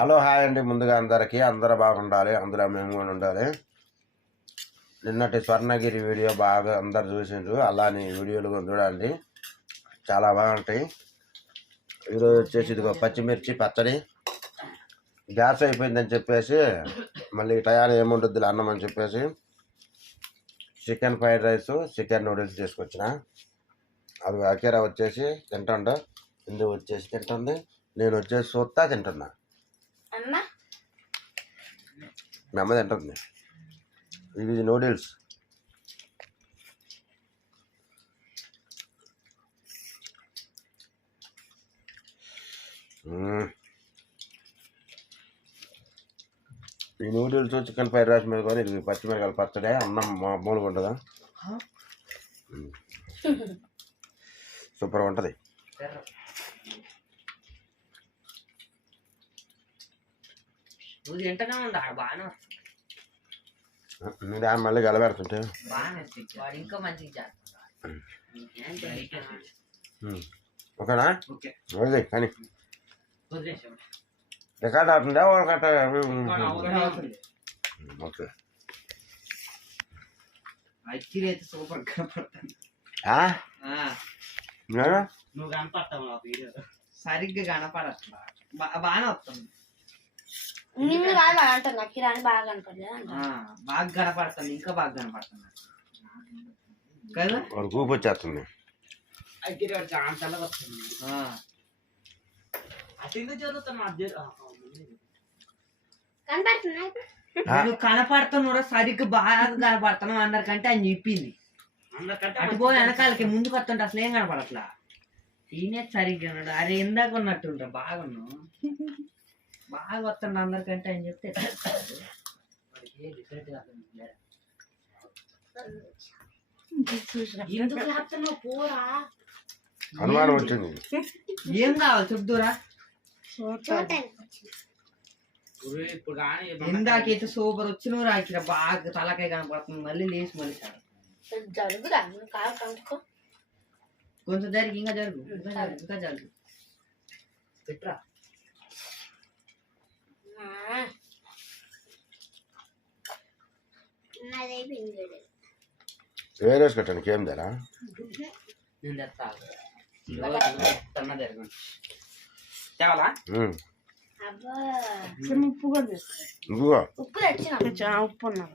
Hello hi అండి. ముందుగా అందరూ బాగుండాలి, అందులో మేము కూడా ఉండాలి. నిన్నటి స్వర్ణగిరి వీడియో బాగా అందరు చూసిండ్రు, అలానే వీడియోలు కూడా చూడండి, చాలా బాగుంటాయి. ఈరోజు వచ్చేసి ఇదిగో పచ్చిమిర్చి పచ్చడి. గ్యాస్ అయిపోయిందని చెప్పేసి మళ్ళీ టయాలు ఏముంటుంది అన్నం అని చెప్పేసి chicken fried rice, chicken noodles తీసుకొచ్చిన. అది అకేరా వచ్చేసి తింటుండ, ఇందు వచ్చేసి తింటుంది, నేను వచ్చేసి సొత్తా తింటున్నా. మీ అమ్మ తింటుంది. ఇది నూడిల్స్. ఈ నూడిల్స్ చికెన్ ఫ్రైడ్ రైస్ మీద కూడా ఇది పచ్చిమిరకాయల పచ్చడి, అన్నం మామూలుగా ఉంటుందా, సూపర్గా ఉంటుంది. దాన్ని మళ్ళీ గలబెడుతుంటే ఓకేనా? ఓకే కానీ రికార్డ్ అవుతుందా? ఓకే. సూపర్ కనపడుతుంది. నువ్వు కనపడతావు సరిగ్గా కనపడట్లా, బాగానే వస్తుంది. బాగా కనపడుతుంది, ఇంకా బాగా కనపడుతుంది కదా. ఊపి వచ్చేస్తుంది. నువ్వు కనపడుతున్నావు సరిగ్గా బాగా కనపడుతున్నావు అందరికంటే అని చెప్పింది. అటు పోయి వెనకాలకి ముందుకు వస్తుంటే అసలు ఏం కనపడట్లా. ఈయనే సరిగ్గా ఉన్నాడు. అరే ఇందాక ఉన్నట్టుంటా బాగున్నావు, బాగా వస్తుండ అందరికంటే అని చెప్తే అనుమానం వచ్చింది. ఏం కావాలి చెప్దురా. ఇందాకైతే సూపర్ వచ్చినరా, ఇక్కడ బాగా తలకాయ కనపడుతుంది. మళ్ళీ లేచి మళ్ళీ కొంచెం జరిగి ఇంకా జరుగు, ఇంకా జరుగు పెట్టరా. వేరేసి కట్టడానికి ఏం ధర? నేను తెస్తా తేవాలా? ఉప్పు కూడా ఇదిగో ఉప్పు తెచ్చిన ఉప్పు ఉన్నా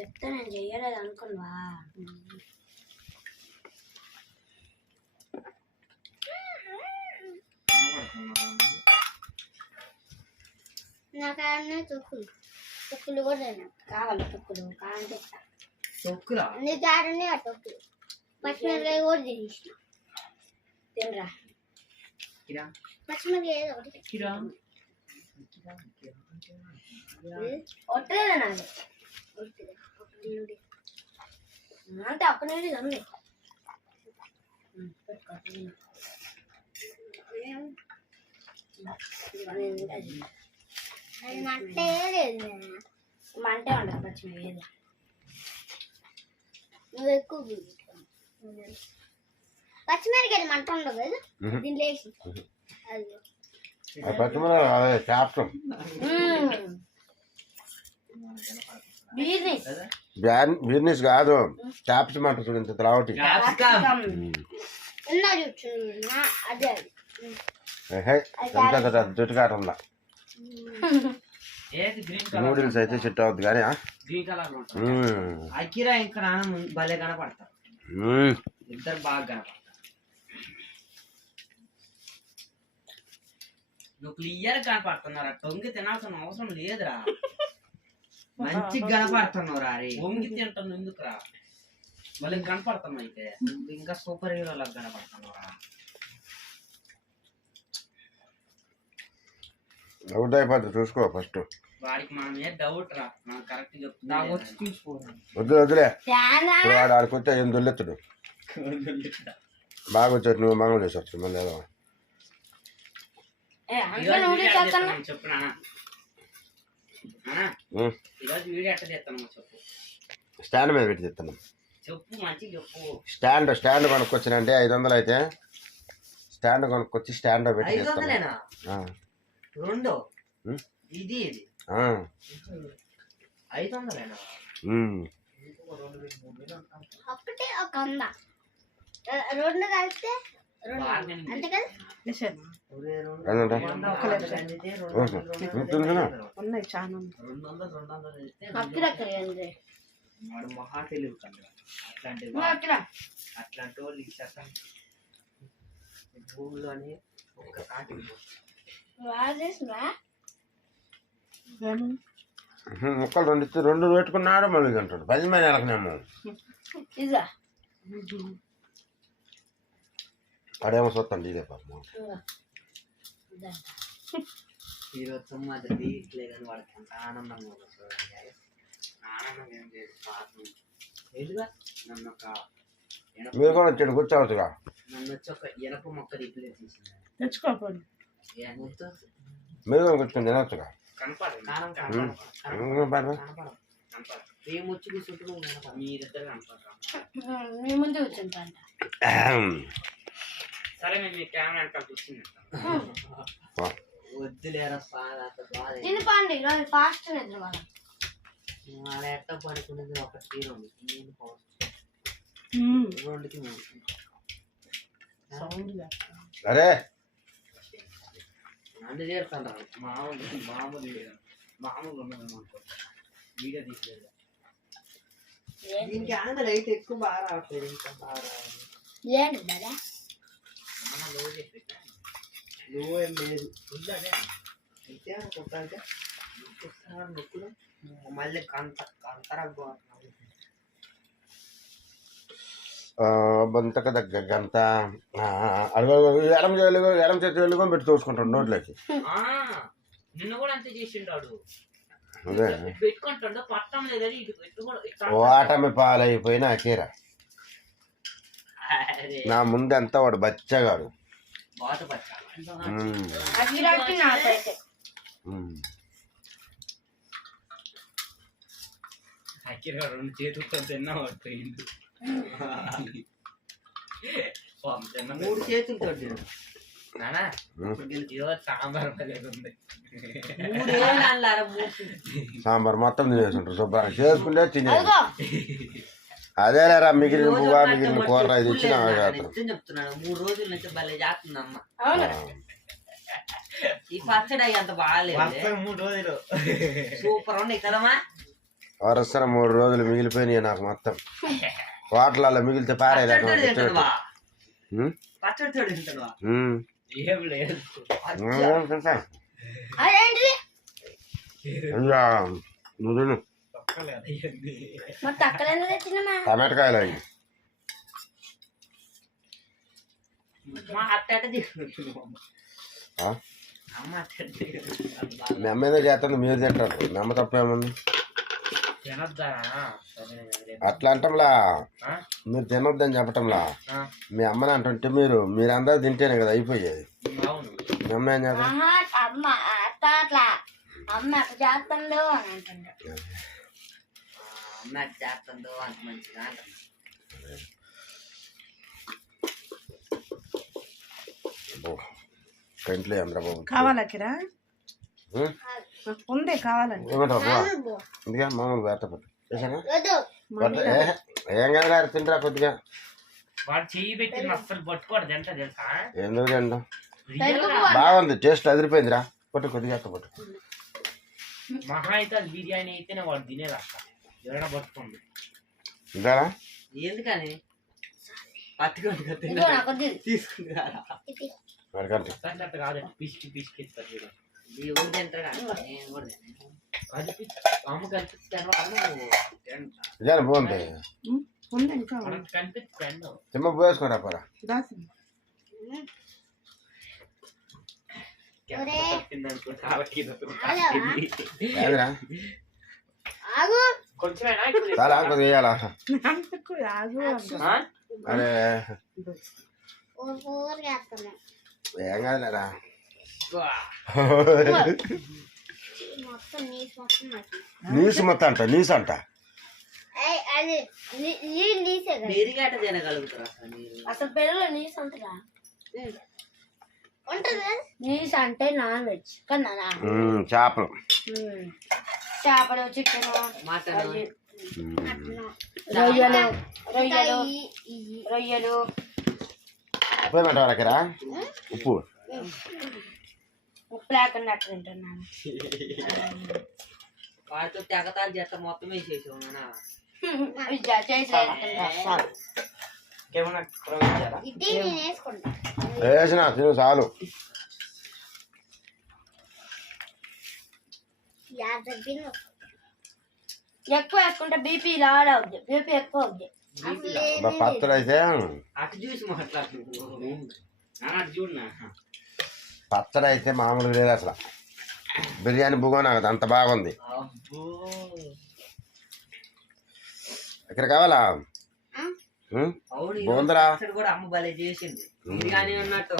చెప్తే నేను చెయ్యలేదు అనుకున్నా. నాకన్నా తొక్కులు తొక్కులు కూడా కావాలి. తొక్కులు కావాలంటే తొక్కులా నీ దారుని ఆ తొక్కులు పచ్చిమిరకాయ కూడా తినేసిన. తినరా పచ్చిమిరకాయ ఏదో ఒకటి ఒట్టలేదా నాది అంటే ఒక్క నుండి ఉంది. మంటే లేదు, మంటే ఉండదు పచ్చిమిరకాయ. నువ్వు ఎక్కువ పచ్చిమిరకాయలు మంట ఉండదు కదా దీంట్లో వేసి. పచ్చిమిరకాయ క్యాప్టమ్ బిజినెస్ కాదు, క్యాప్టమ్ అంట చూడండి. రావటి అదే జుట్టుకాటంలా నూడిల్స్ అయితే సెట్ అవుద్ది కానీ అకిరా ఇంకా భలే కనపడతారు. ఇద్దరు బాగా కనపడతారు. నువ్వు క్లియర్ కనపడుతున్నారా, టొంగి తినాల్సిన అవసరం లేదురా. మంచిగా కనపడుతున్నావురా. అరే వంగి తింటాను ఎందుకురా, మళ్ళీ కనపడుతున్నావు. అయితే ఇంకా సూపర్ హీరోలకు కనపడుతున్నావురా. డౌట్ అయిపోద్ది, చూసుకో ఫస్ట్. వాడికి మన మీద డౌట్ రా, మనం కరెక్ట్ చెప్తున్నా. వద్దు వద్దులే, వాడు ఆడికి వచ్చా ఏం దొల్లెత్తుడు. బాగా వచ్చాడు, నువ్వు మంగళ చేసి వచ్చు మళ్ళీ ఏదో చెప్పునా. ఈరోజు వీడియో ఎట్ట చేస్తాను చెప్పు. స్టాండ్ మీద పెట్టి చెప్తాను. చెప్పు మంచిగా చెప్పు. స్టాండ్ కొనుక్కొచ్చినంటే 500 అయితే స్టాండ్ కొనుక్కొచ్చి స్టాండ్ పెట్టి 500 రెండు ఇది ఇది 500 ఒకటి ఒక 100 రెండు కలిస్తే అంతే కదా ఉన్నాయి చాలా వాడు మహా తెలివి కదా అట్లాంటి అట్లాంటి వాళ్ళు ఇచ్చాక భూమిలోనే ఒక్క కాటి ముక్కలు రెండు ఇస్తే రెండు పెట్టుకున్నాడు మళ్ళీ అంటాడు 10 మంది నెలకునేమో అడేమో చూస్తాను ఇదే పాపం ఈరోజు సొమ్మాది తీయట్లే కానీ వాడికి అంత ఆనందంగా ఉంటుంది ఆనందంగా ఏం లేదు పాపం ఎదుగా నన్ను ఒక మీరు కూడా వచ్చాడు కూర్చోవచ్చుగా నన్ను వచ్చి ఒక ఎనప మొక్క రిప్లేస్ చేసింది తెచ్చుకోపోండి మీరు కూడా కూర్చొని తినవచ్చుగా మేము వచ్చి కూర్చుంటున్నాం మీరిద్దరు కనపడరా మీ ముందు కూర్చుంటాను సరే మేము మీ కెమెరా వెనకాల కూర్చుని వద్దులేరా బాధ తినిపోండి రోజు ఫాస్ట్ నిద్రపోవాలి వాళ్ళ ఎట్ట పడుకునేది ఒక తీరు ఉంది నేను రెండుకి అరే నన్ను చేస్తాను మామూలు ఉన్నది అనుకో వీడియో తీసలేదు దీనికి ఆనంద లైట్ ఎక్కువ బాగా రావట్లేదు ఇంకా బాగా రావాలి ఏంటి కదా లో చెప్పి లో ఏం లేదు ఫుల్ అదే అయితే అనుకుంటే నొక్కులు మళ్ళీ కంతరా బంతక దగ్గర గంత ఎడం చేతి వెళ్ళుకొని పెట్టి చూసుకుంటాడు నోట్లోకి నిన్ను కూడా అంతే చేసిండాడు అదే పెట్టుకుంటాడు పట్టం లేదని ఇటు పెట్టుకోవడం వాటమి పాలైపోయినా అకేరా నా ముందు అంతా వాడు బచ్చగాడు బాట రెండు చేతులతో తిన్నా పడిపోయింది 3 చేతులతో నానా సాంబార్ ఉంది సాంబార్ మొత్తం తినేసుంటారు శుభ్రంగా చేసుకుంటే తినే అదేలేరా మిగిలిన పువ్వా మిగిలిన కూర ఇది ఇచ్చిన చెప్తున్నాను 3 రోజుల నుంచి భలే చేస్తుందమ్మ ఈ పచ్చడి అంత బాగాలేదు 3 రోజులు సూపర్ ఉన్నాయి కదమ్మా వరసన 3 రోజులు మిగిలిపోయినాయి నాకు మొత్తం వాటర్లలో మిగిలితే పారేయలేక నువ్వు తిను టమాటకాయలు అవి మీ అమ్మ ఏదో చేస్తాను మీరు తింటారు మీ అమ్మ తప్పేముంది అట్లా అంటంలా మీరు తినొద్దని చెప్పటంలా మీ అమ్మని అంటుంటే మీరందరూ తింటేనే కదా అయిపోయేది మీ అమ్మ ఏం చేస్తారు అమ్మ చేస్తుందో అని అంటుండే అమ్మ చేస్తుందో అంత మంచిగా కంట్లో చంద్రబాబు కావాలకిరా ఉంది కావాలండి ఇందుగా మామూలు వేట పట్టు చేసానా ఏం కదా తింటరా కొద్దిగా వాడు చెయ్యి పెట్టి అస్సలు పట్టుకోడు తింటా తెలుసా ఎందుకు తింటాం బాగుంది టేస్ట్ అదిరిపోయిందిరా పట్టు కొద్దిగా పట్టు మహా అయితే బిర్యానీ అయితేనే వాడు తినేది అక్క ఎవరైనా పట్టుకోండి ఇంకా ఎందుకని పట్టుకోండి తీసుకుంటా కాదు పిసికి పిసికి బాగుంది తిమ్మ పోయేసుకోరా పరా చాలా కొద్దిగా వేయాలా అరే ఏం కాదులేరా నీసు మొత్తం అంట నీసు అంట తినగలుగుతారా అసలు పెళ్ళలో నీసు అంటరా ఉంటుంది. నీస్ అంటే నాన్ వెజ్ కన్నా. చేపలు, చేపలు, చికెన్, మటన్, రొయ్యలు రొయ్యలు రొయ్యలు. ఉప్పు ఏమంటావు రకరా? ఉప్పు ఉప్పు లేకుండా అట్లా తింటున్నాను. వాటితో తెగతాలు చేస్తా మొత్తం వేసేసావు నాన్న. ఇది నేను వేసుకుంటా. వేసిన తిను చాలు. ఎక్కువ వేసుకుంటే బీపీ లాడ్ అవుద్ది. బీపీ ఎక్కువ అవుద్ది. పచ్చడి అయితే అటు చూసి మాట్లాడుతున్నావు చూడనా. పచ్చడి అయితే మామూలుగా లేదు అసలు. బిర్యానీ బుగోనా కదా అంత బాగుంది. అబ్బో ఇక్కడ కావాలా? అవును బాగుందిరా. పచ్చడి కూడా అమ్మ భలే చేసింది. బిర్యానీ ఉన్నట్టు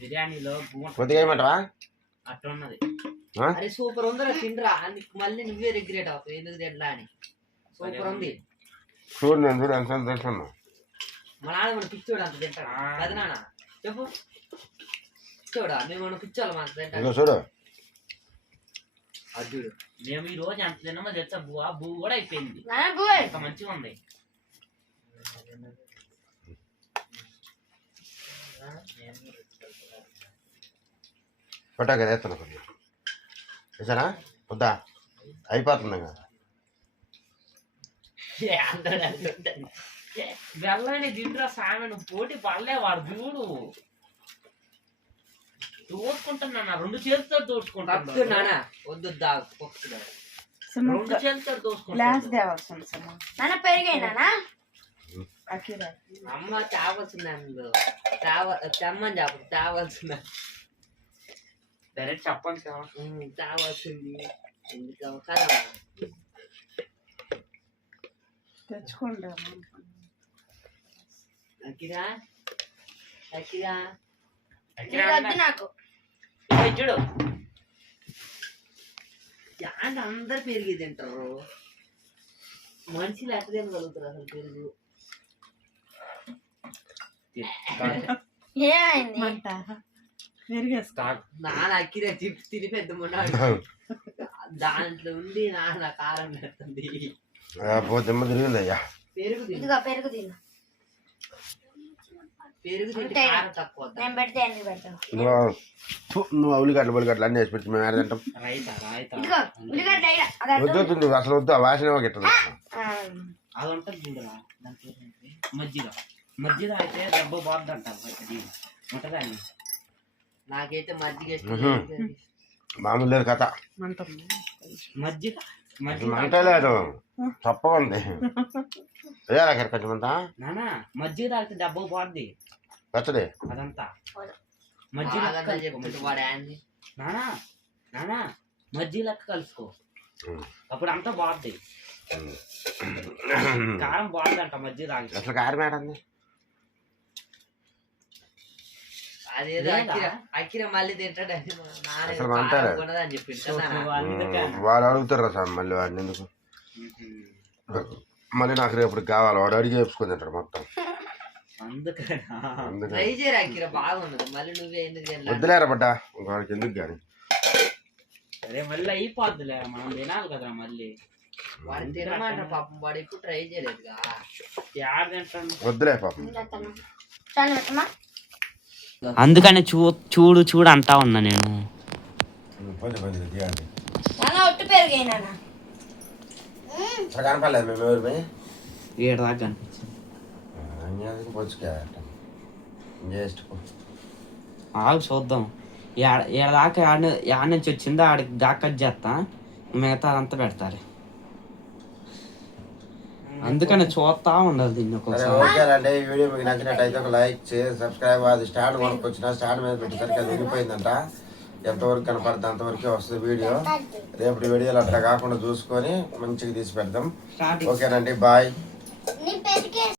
బిర్యానీలో కొద్దిగా ఏమంటావా? అట్లా ఉన్నది. అరే సూపర్ ఉందిరా, తిండ్రా. మళ్ళీ నువ్వే రిగ్రెట్ అవుతావు ఎందుకు తింటా అని. సూపర్ ఉంది. చూడు నేను చూడు ఎంత తెలుసున్నా. మా నాన్న మన పిచ్చోడు అంత తింటాడు అది నాన్న చెప్పు. పిచ్చోడా? మేము మన పిచ్చోళ్ళం అంత తింటాడు. చూడు అది చూడు. మేము ఈ రోజు అంత తిన్నామో తెలుసా. బూ కూడా అయిపోయింది. అంత మంచిగా ఉంది. పట్టాక వేస్తున్నా కొంచెం వేసానా? వద్దా? అయిపోతుంది కదా. వెళ్ళని తిండ్రా సామె. నువ్వు పోటీ పడలే వాడు చూడు. తోడుకుంటున్నా రెండు చేతితో తోడుకుంటున్నా. వద్దు రెండు చేతితో తోడుకుంటున్నా. పెరిగైనా అమ్మ చావాల్సింది. అందులో తెమ్మని చెప్పదు. చావాల్సింది డైరెక్ట్ చెప్పండి. చావాల్సింది ఎందుకు కదా తెచ్చుకోండి. అకిరా అకిరా నాకు చూడు. అందరు పెరిగి తింటారు. మనుషులు ఎట్లా తినగలుగుతారు అసలు పెరుగు? నాన్న అక్కిరే చిప్స్ తిని పెద్ద ఉన్నాడు. దాంట్లో ఉండి నాన్న కారం పెడుతుంది. తిరిగిందయ్యా. పెరుగు పెరుగు తిను. పెరుగు తింటే కారం తక్కువ. నేను పెడితే అన్ని పెడతావు. నువ్వు ఉల్లిగడ్డలు అన్నీ వేసి పెట్టి మేము ఏడ తింటాం. వద్దు అసలు వద్దు. ఆ వాసన గిట్టదు. అది ఉంటుంది చూడరా. మజ్జిగ మజ్జిగ అయితే దెబ్బ బాగుంది అంటారు. ఉంటుందండి. నాకైతే మజ్జిగ మామూలు లేదు కథ. మజ్జిగ మంట లేదు తప్పగా ఉంది. వేయాలి అక్కడ కొంచెం అంతా. నానా మజ్జిగ తాగితే దెబ్బ బాగుంది. పచ్చడి అదంతా మజ్జిగ నానా నానా మజ్జిగ లెక్క కలుసుకో. అప్పుడు అంతా బాగుంది. కారం బాగుందంట మజ్జిగ తాగి. అసలు కారం ఏడండి? అదేదో అక్కిర మళ్ళీ తింటాడని అసలు అంటారు అని చెప్పి వాళ్ళు అడుగుతారు సార్. మళ్ళీ వాడిని ఎందుకు మళ్ళీ నాకు రేపు కావాలి. వాడు అడిగి వేసుకొని తింటాడు మొత్తం. ట్రై చేయరా అక్కిర బాగున్నది. మళ్ళీ నువ్వే ఎందుకు వద్దులేరా బడ్డా వాడికి ఎందుకు కానీ. అరే మళ్ళీ అయిపోద్దులే. మనం తినాలి కదా మళ్ళీ. వాడిని తినమంట పాపం. వాడు ఎప్పుడు ట్రై చేయలేదుగా. వద్దులే పాపం. అందుకని చూడు చూడు అంటా ఉన్నా నేను. ఒట్టు పెరిగైనా కనపడలేదు మేము ఎవరి పోయి ఏడు దాకా కనిపించింది. ఆగు చూద్దాం. ఏడ దాకా ఏడ నుంచి వచ్చిందో ఆడికి దాకా చేస్తా. మిగతా అదంతా పెడతారు. అందుకని చూస్తా ఉండాలి దీన్ని ఒక్కొక్కసారి. ఓకేనండి. ఈ వీడియో మీకు నచ్చినట్టయితే ఒక లైక్ చేసి సబ్స్క్రైబ్. అది స్టాండ్ కొనుక్కొచ్చిన స్టాండ్ మీద పెట్టేసరికి అది విరిగిపోయిందంట. ఎంతవరకు కనపడుతుంది అంతవరకే వస్తుంది వీడియో. రేపటి వీడియోలు అట్లా కాకుండా చూసుకొని మంచిగా తీసి పెడదాం. ఓకేనండి. బాయ్.